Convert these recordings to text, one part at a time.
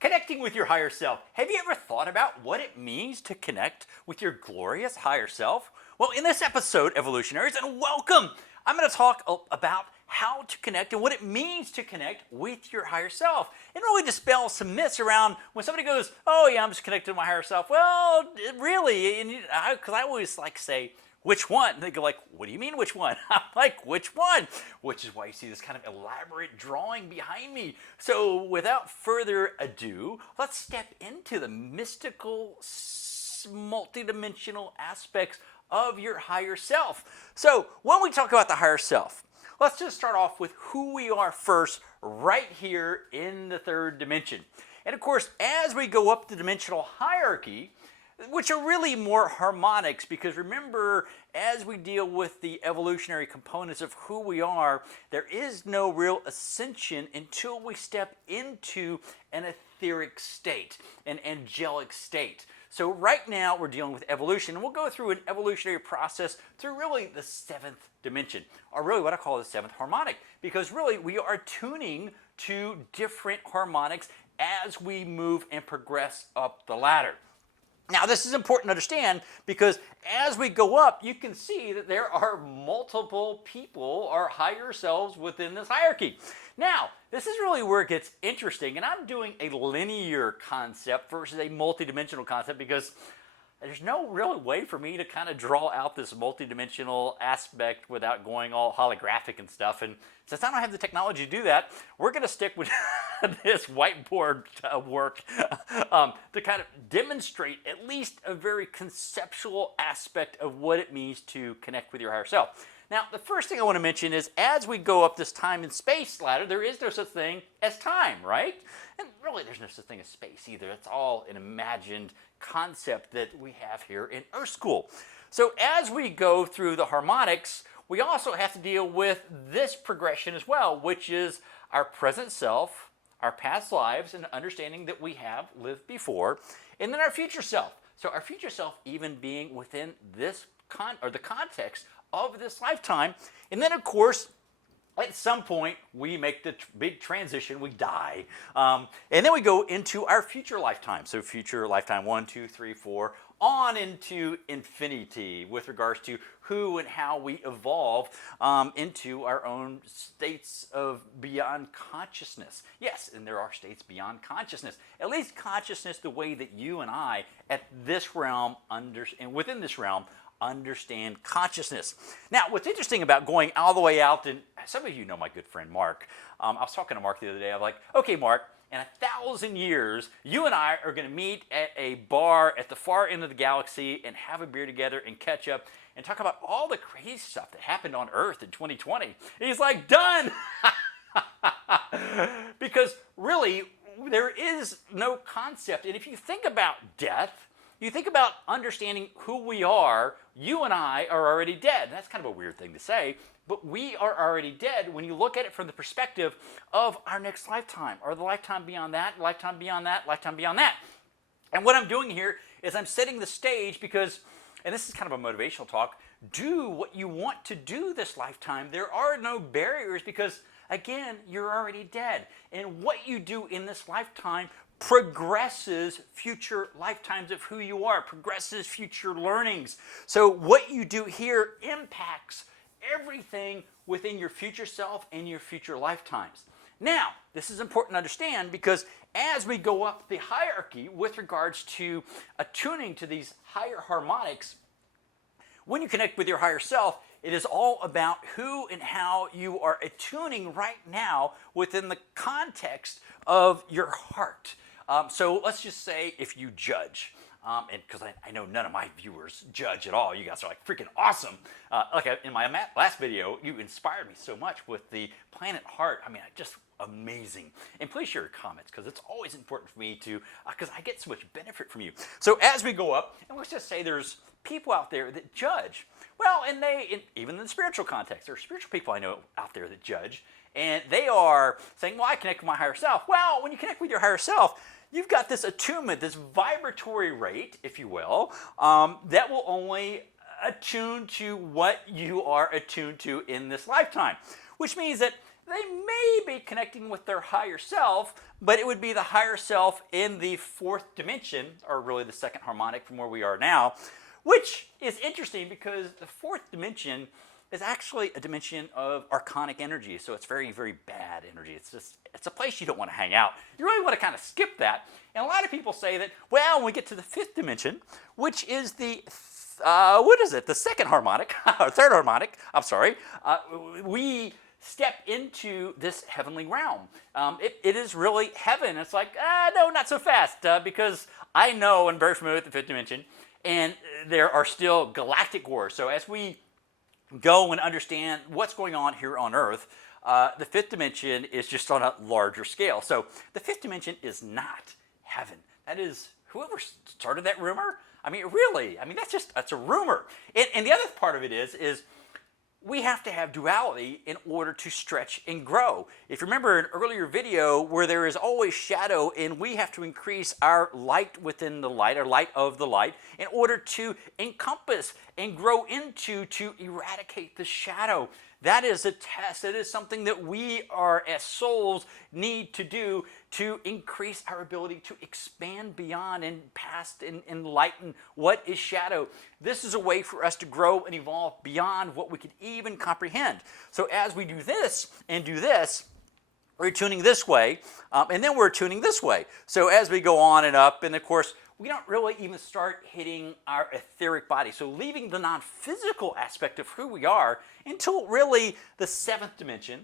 Connecting with your higher self. Have you ever thought about what it means to connect with your glorious higher self? Well, in this episode, evolutionaries, and welcome, I'm going to talk about how to connect and what it means to connect with your higher self. And really dispel some myths around when somebody goes, oh yeah, I'm just connected to my higher self. Well, really, because I always like to say, which one? And they go like, what do you mean which one? I'm like, which one? Which is why you see this kind of elaborate drawing behind me. So without further ado, let's step into the mystical, multidimensional aspects of your higher self. So when we talk about the higher self, let's just start off with who we are first, right here in the third dimension. And of course, as we go up the dimensional hierarchy, which are really more harmonics, because remember, as we deal with the evolutionary components of who we are, there is no real ascension until we step into an etheric state, an angelic state. So right now we're dealing with evolution, and we'll go through an evolutionary process through really the seventh dimension, or really what I call the seventh harmonic, because really we are tuning to different harmonics as we move and progress up the ladder. Now, this is important to understand because as we go up, you can see that there are multiple people or higher selves within this hierarchy. Now, this is really where it gets interesting, and I'm doing a linear concept versus a multidimensional concept because there's no real way for me to kind of draw out this multidimensional aspect without going all holographic and stuff. And since I don't have the technology to do that, we're going to stick with this whiteboard work to kind of demonstrate at least a very conceptual aspect of what it means to connect with your higher self. Now, the first thing I want to mention is as we go up this time and space ladder, there is no such thing as time, right? And really, there's no such thing as space either. It's all an imagined concept that we have here in Earth School. So as we go through the harmonics, we also have to deal with this progression as well, which is our present self, our past lives, and understanding that we have lived before, and then our future self. So our future self even being within this the context of this lifetime. And then, of course, at some point, we make the big transition, we die. And then we go into our future lifetime. So future lifetime 1, 2, 3, 4, on into infinity with regards to who and how we evolve into our own states of beyond consciousness. Yes, and there are states beyond consciousness. At least consciousness the way that you and I at this realm, and within this realm, understand consciousness. Now, what's interesting about going all the way out, and some of you know my good friend Mark. I was talking to Mark the other day. I'm like, okay, Mark, in 1,000 years, you and I are going to meet at a bar at the far end of the galaxy and have a beer together and catch up and talk about all the crazy stuff that happened on Earth in 2020. And he's like, done! Because really, there is no concept. And if you think about death, you think about understanding who we are, you and I are already dead. And that's kind of a weird thing to say, but we are already dead when you look at it from the perspective of our next lifetime, or the lifetime beyond that, lifetime beyond that, lifetime beyond that. And what I'm doing here is I'm setting the stage because, and this is kind of a motivational talk, do what you want to do this lifetime. There are no barriers because, again, you're already dead. And what you do in this lifetime progresses future lifetimes of who you are, progresses future learnings. So what you do here impacts everything within your future self and your future lifetimes. Now, this is important to understand because as we go up the hierarchy with regards to attuning to these higher harmonics, when you connect with your higher self, it is all about who and how you are attuning right now within the context of your heart. So let's just say if you judge, and because I know none of my viewers judge at all, you guys are like freaking awesome. In my last video, you inspired me so much with the planet heart. I mean, just amazing. And please share your comments because it's always important for me to, because I get so much benefit from you. So as we go up, and let's just say there's people out there that judge. Well, and even in the spiritual context, there are spiritual people I know out there that judge, and they are saying, well, I connect with my higher self. Well, when you connect with your higher self, you've got this attunement, this vibratory rate, if you will, that will only attune to what you are attuned to in this lifetime. Which means that they may be connecting with their higher self, but it would be the higher self in the fourth dimension, or really the second harmonic from where we are now, which is interesting because the fourth dimension is actually a dimension of archonic energy. So it's very, very bad energy. It's a place you don't want to hang out. You really want to kind of skip that. And a lot of people say that, well, when we get to the fifth dimension, which is the the second harmonic, or third harmonic, I'm sorry, we step into this heavenly realm. It is really heaven. It's like, no, not so fast, because I know and very familiar with the fifth dimension, and there are still galactic wars. So as we go and understand what's going on here on Earth, the fifth dimension is just on a larger scale. So the fifth dimension is not heaven. That is, whoever started that rumor, really, that's a rumor. And the other part of it is we have to have duality in order to stretch and grow. If you remember an earlier video where there is always shadow and we have to increase our light within the light, or light of the light, in order to encompass and grow into, to eradicate the shadow. That is a test. It is something that we are, as souls, need to do to increase our ability to expand beyond and past and enlighten what is shadow. This is a way for us to grow and evolve beyond what we could even comprehend. So as we do this and do this, we're tuning this way, and then we're tuning this way. So as we go on and up, and of course, we don't really even start hitting our etheric body. So leaving the non-physical aspect of who we are until really the seventh dimension,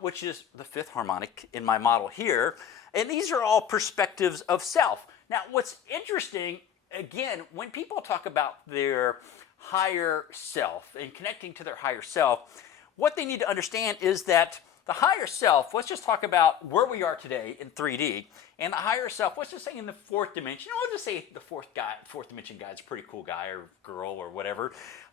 which is the fifth harmonic in my model here. And these are all perspectives of self. Now, what's interesting, again, when people talk about their higher self and connecting to their higher self, what they need to understand is that the higher self, let's just talk about where we are today in 3D, and the higher self, let's just say in the fourth dimension, we'll just say the fourth dimension guy is a pretty cool guy or girl or whatever.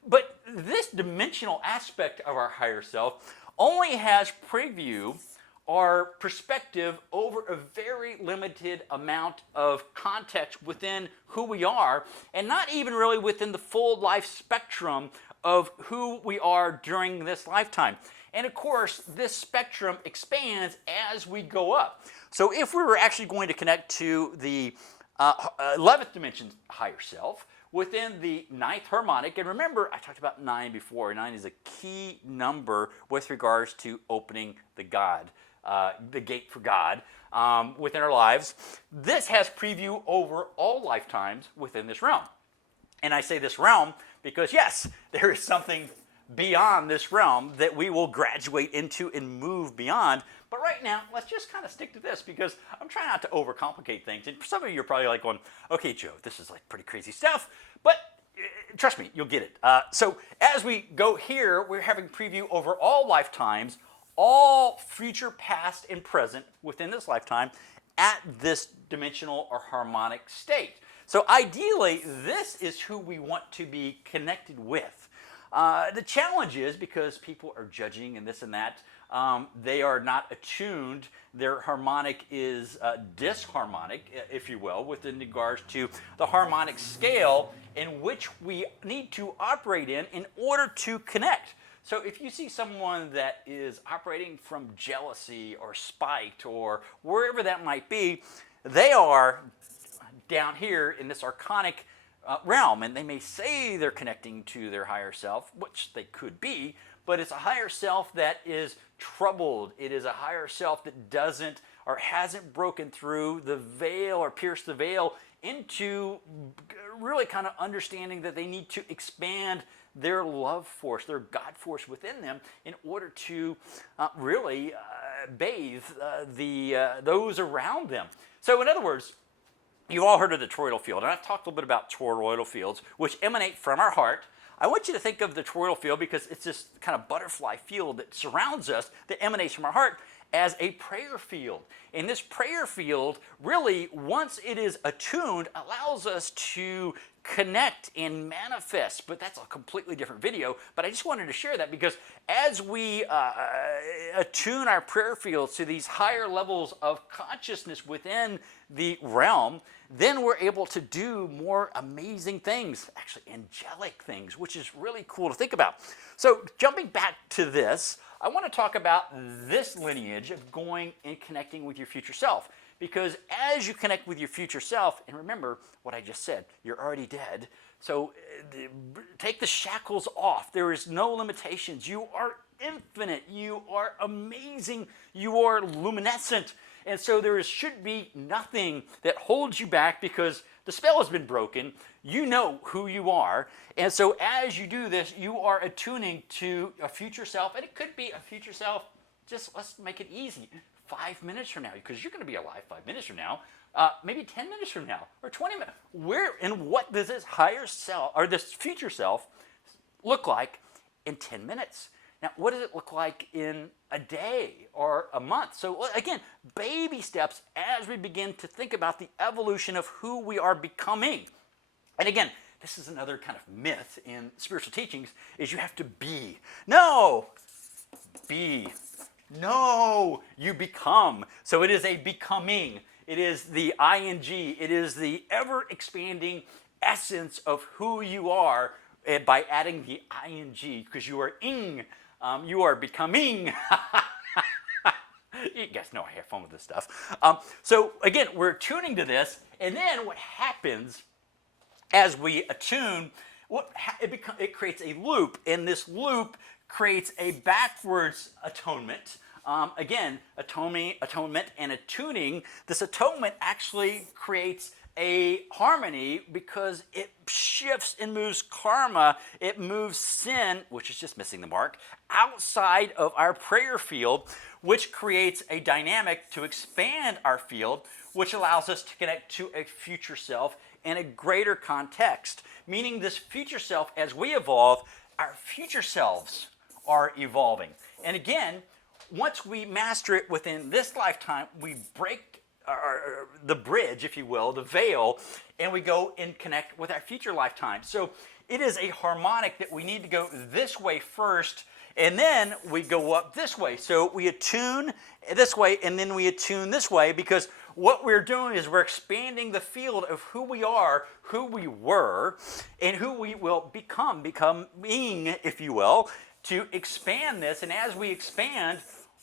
But this dimensional aspect of our higher self only has preview or perspective over a very limited amount of context within who we are, and not even really within the full life spectrum of who we are during this lifetime. And of course, this spectrum expands as we go up. So if we were actually going to connect to the 11th dimension higher self within the ninth harmonic, and remember, I talked about 9 before. 9 is a key number with regards to opening the gate for God within our lives. This has preview over all lifetimes within this realm. And I say this realm because, yes, there is something beyond this realm that we will graduate into and move beyond. But right now, let's just kind of stick to this because I'm trying not to overcomplicate things. And for some of you are probably like going, okay, Joe, this is like pretty crazy stuff. But trust me, you'll get it. So as we go here, we're having preview over all lifetimes, all future, past, and present within this lifetime at this dimensional or harmonic state. So ideally, this is who we want to be connected with. The challenge is because people are judging and this and that, they are not attuned. Their harmonic is disharmonic, if you will, within regards to the harmonic scale in which we need to operate in order to connect. So if you see someone that is operating from jealousy or spite or wherever that might be, they are down here in this archonic realm, and they may say they're connecting to their higher self, which they could be, but it's a higher self that is troubled. It is a higher self that doesn't or hasn't broken through the veil or pierced the veil into really kind of understanding that they need to expand their love force, their God force within them in order to really bathe those around them. So in other words, you've all heard of the toroidal field, and I've talked a little bit about toroidal fields, which emanate from our heart. I want you to think of the toroidal field because it's this kind of butterfly field that surrounds us, that emanates from our heart, as a prayer field. And this prayer field, really, once it is attuned, allows us to connect and manifest. But that's a completely different video. But I just wanted to share that because as we attune our prayer fields to these higher levels of consciousness within the realm, then we're able to do more amazing things, actually angelic things, which is really cool to think about. So jumping back to this, I want to talk about this lineage of going and connecting with your future self. Because as you connect with your future self, and remember what I just said, you're already dead. So take the shackles off. There is no limitations. You are infinite. You are amazing. You are luminescent. And so should be nothing that holds you back because the spell has been broken. You know who you are. And so as you do this, you are attuning to a future self. And it could be a future self, just let's make it easy, 5 minutes from now, because you're going to be alive 5 minutes from now, maybe 10 minutes from now, or 20 minutes. Where and what does this higher self, or this future self, look like in 10 minutes? Now, what does it look like in a day or a month? So again, baby steps as we begin to think about the evolution of who we are becoming. And again, this is another kind of myth in spiritual teachings, is you have to be. No! Be. No! You become. So it is a becoming. It is the ing. It is the ever-expanding essence of who you are by adding the ing, because you are ing. You are becoming. You guys know I have fun with this stuff. So again, we're tuning to this, and then what happens as we attune, it creates a loop, and this loop creates a backwards atonement. Again, atonement and attuning. This atonement actually creates a harmony because it shifts and moves karma, it moves sin, which is just missing the mark, outside of our prayer field, which creates a dynamic to expand our field, which allows us to connect to a future self in a greater context. Meaning this future self, as we evolve, our future selves are evolving. And again, once we master it within this lifetime, we break the bridge, if you will, the veil, and we go and connect with our future lifetime. So it is a harmonic that we need to go this way first, and then we go up this way. So we attune this way, and then we attune this way, because what we're doing is we're expanding the field of who we are, who we were, and who we will becoming, if you will, to expand this. And as we expand,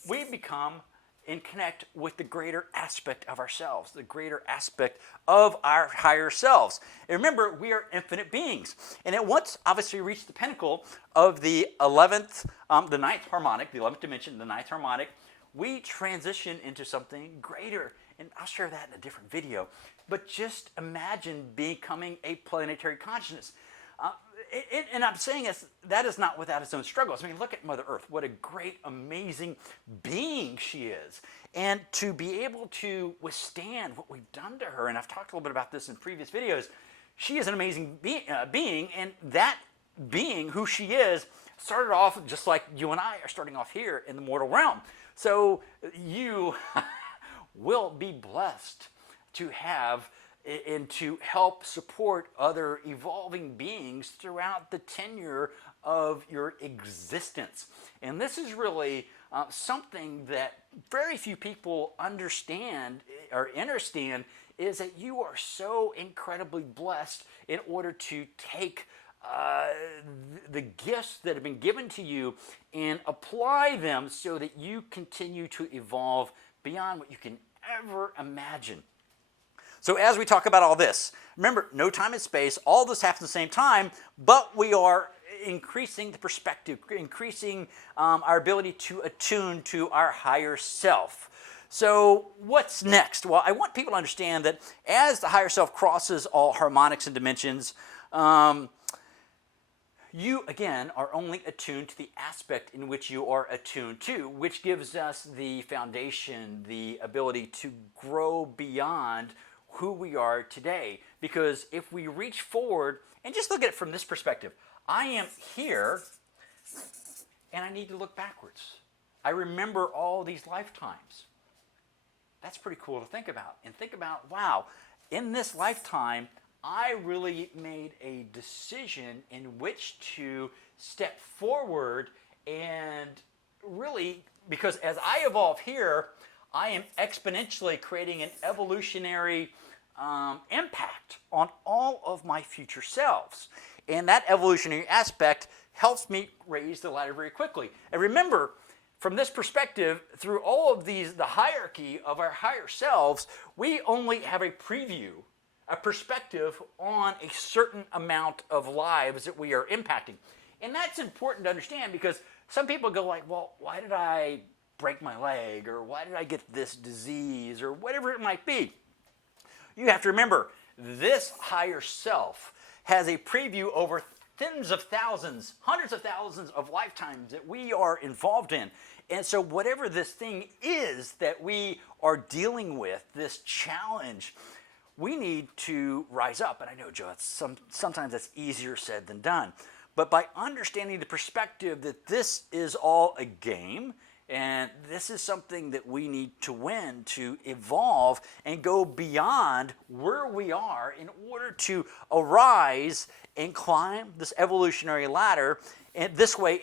we become and connect with the greater aspect of ourselves, the greater aspect of our higher selves. And remember, we are infinite beings. And at once, obviously, we reach the pinnacle of the 11th, the 9th harmonic, the 11th dimension, the 9th harmonic, we transition into something greater. And I'll share that in a different video. But just imagine becoming a planetary consciousness. And I'm saying that is not without its own struggles. I mean, look at Mother Earth. What a great, amazing being she is. And to be able to withstand what we've done to her, and I've talked a little bit about this in previous videos, she is an amazing being, and that being, who she is, started off just like you and I are starting off here in the mortal realm. So you will be blessed to have and to help support other evolving beings throughout the tenure of your existence. And this is really something that very few people understand, is that you are so incredibly blessed in order to take the gifts that have been given to you and apply them so that you continue to evolve beyond what you can ever imagine. So as we talk about all this, remember, no time and space, all this happens at the same time, but we are increasing the perspective, increasing our ability to attune to our higher self. So what's next? Well, I want people to understand that as the higher self crosses all harmonics and dimensions, you, again, are only attuned to the aspect in which you are attuned to, which gives us the foundation, the ability to grow beyond who we are today. Because if we reach forward and just look at it from this perspective, I am here and I need to look backwards. I remember all these lifetimes. That's pretty cool to think about. And think about, wow, in this lifetime, I really made a decision in which to step forward and really, because as I evolve here, I am exponentially creating an evolutionary impact on all of my future selves. And that evolutionary aspect helps me raise the ladder very quickly. And remember, from this perspective, through all of these, the hierarchy of our higher selves, we only have a preview, a perspective on a certain amount of lives that we are impacting. And that's important to understand because some people go like, well, why did I break my leg? Or why did I get this disease? Or whatever it might be. You have to remember, this higher self has a preview over tens of thousands, hundreds of thousands of lifetimes that we are involved in. And so whatever this thing is that we are dealing with, this challenge, we need to rise up. And I know, Joe, sometimes that's easier said than done. But by understanding the perspective that this is all a game, and this is something that we need to win to evolve and go beyond where we are in order to arise and climb this evolutionary ladder and this way,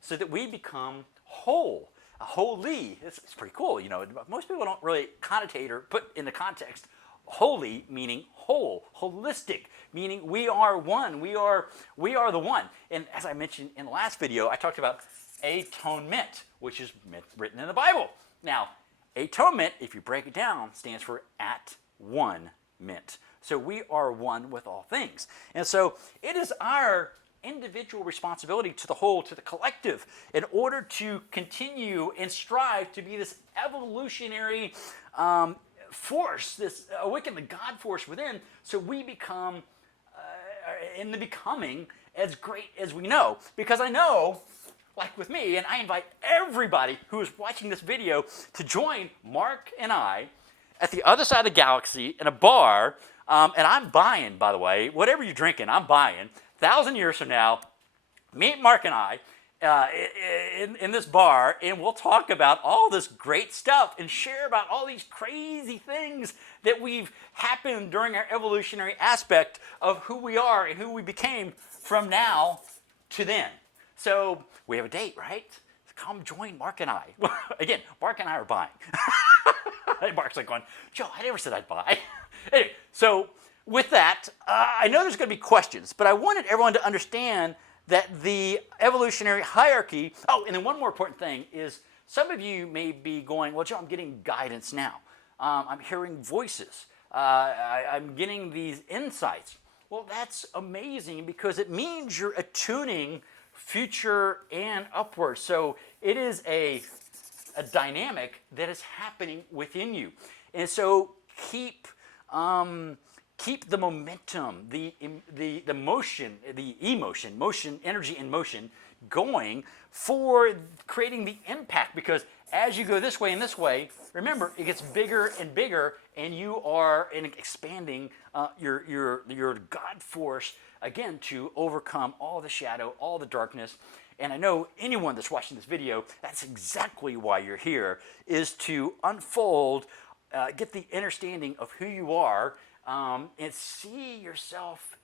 so that we become whole, holy. It's pretty cool, you know. Most people don't really connotate or put into context holy meaning whole, holistic meaning we are one. We are the one. And as I mentioned in the last video, I talked about atonement, which is written in the Bible. Now, atonement, if you break it down, stands for at one meant. So we are one with all things. And so it is our individual responsibility to the whole, to the collective, in order to continue and strive to be this evolutionary force, this awaken the God force within, so we become, in the becoming, as great as we know. Because I know, like with me, and I invite everybody who is watching this video to join Mark and I at the other side of the galaxy in a bar, and I'm buying, by the way, whatever you're drinking, I'm buying. 1,000 years from now, meet Mark and I in this bar, and we'll talk about all this great stuff and share about all these crazy things that we've happened during our evolutionary aspect of who we are and who we became from now to then. So we have a date, right? Come join Mark and I. Again, Mark and I are buying. Mark's like going, Joe, I never said I'd buy. Anyway, so with that, I know there's going to be questions, but I wanted everyone to understand that the evolutionary hierarchy, and then one more important thing is some of you may be going, well, Joe, I'm getting guidance now. I'm hearing voices. I'm getting these insights. Well, that's amazing because it means you're attuning future and upward. So it is a dynamic that is happening within you. And so keep the momentum, the motion, the emotion, motion, energy and motion going for creating the impact, because as you go this way and this way, remember, it gets bigger and bigger, and you are expanding your God force, again, to overcome all the shadow, all the darkness. And I know anyone that's watching this video, that's exactly why you're here, is to unfold, get the understanding of who you are, and see yourself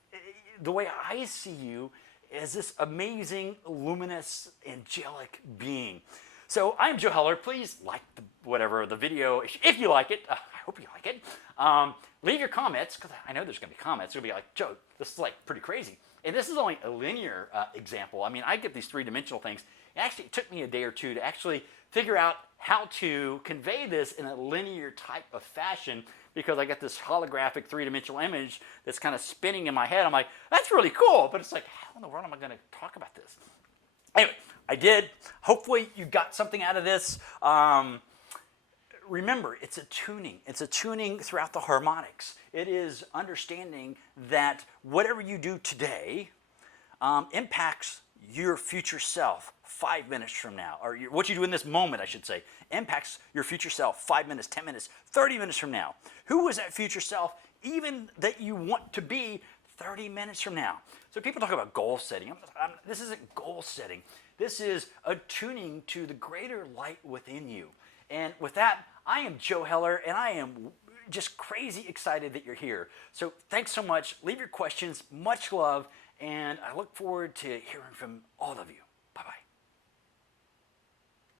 the way I see you as this amazing, luminous, angelic being. So I'm Joe Heller. Please like the video if you like it. I hope you like it. Leave your comments, because I know there's going to be comments. It'll be like, Joe, this is like pretty crazy. And this is only a linear example. I mean, I get these three-dimensional things. It took me a day or two to actually figure out how to convey this in a linear type of fashion, because I got this holographic three-dimensional image that's kind of spinning in my head. I'm like, that's really cool, but it's like, how in the world am I going to talk about this? Anyway, I did. Hopefully you got something out of this. Remember, it's attuning. It's attuning throughout the harmonics. It is understanding that whatever you do today impacts your future self 5 minutes from now, or what you do in this moment, I should say, impacts your future self 5 minutes, 10 minutes, 30 minutes from now. Who is that future self, even that you want to be 30 minutes from now? So people talk about goal setting. This isn't goal setting. This is attuning to the greater light within you. And with that, I am Joe Heller, and I am just crazy excited that you're here. So thanks so much. Leave your questions. Much love. And I look forward to hearing from all of you.